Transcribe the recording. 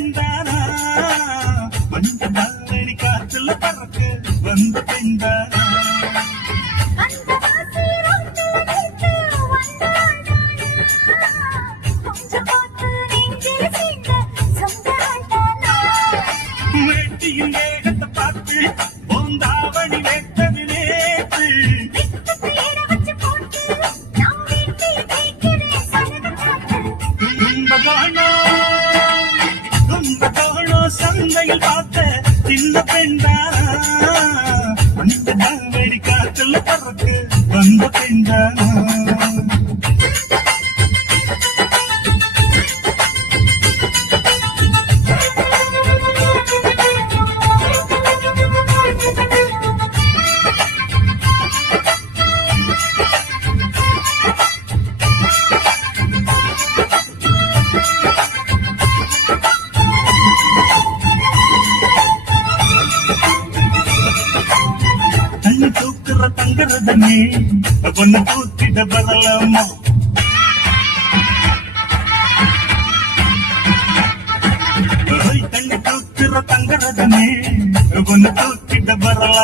பெண்தானா வந்த மல்லடி காற்றுல பறக்க வந்த பெண்தானா வேட்டியின் வேகத்தை பார்த்து பூந்தாவணி வேட்டது நேற்று சந்தையில் பார்த்த சின்ன பெண்தானா வந்த மல்லடி காற்றுல பறக்க வந்த பெண்தானா தண்ணி தூக்குற தங்குறதனே பொண்ணு தூக்கிட வரலாமா தண்ணி தூக்குற தங்குறதனே பொண்ணு தூக்கிட வரலாம்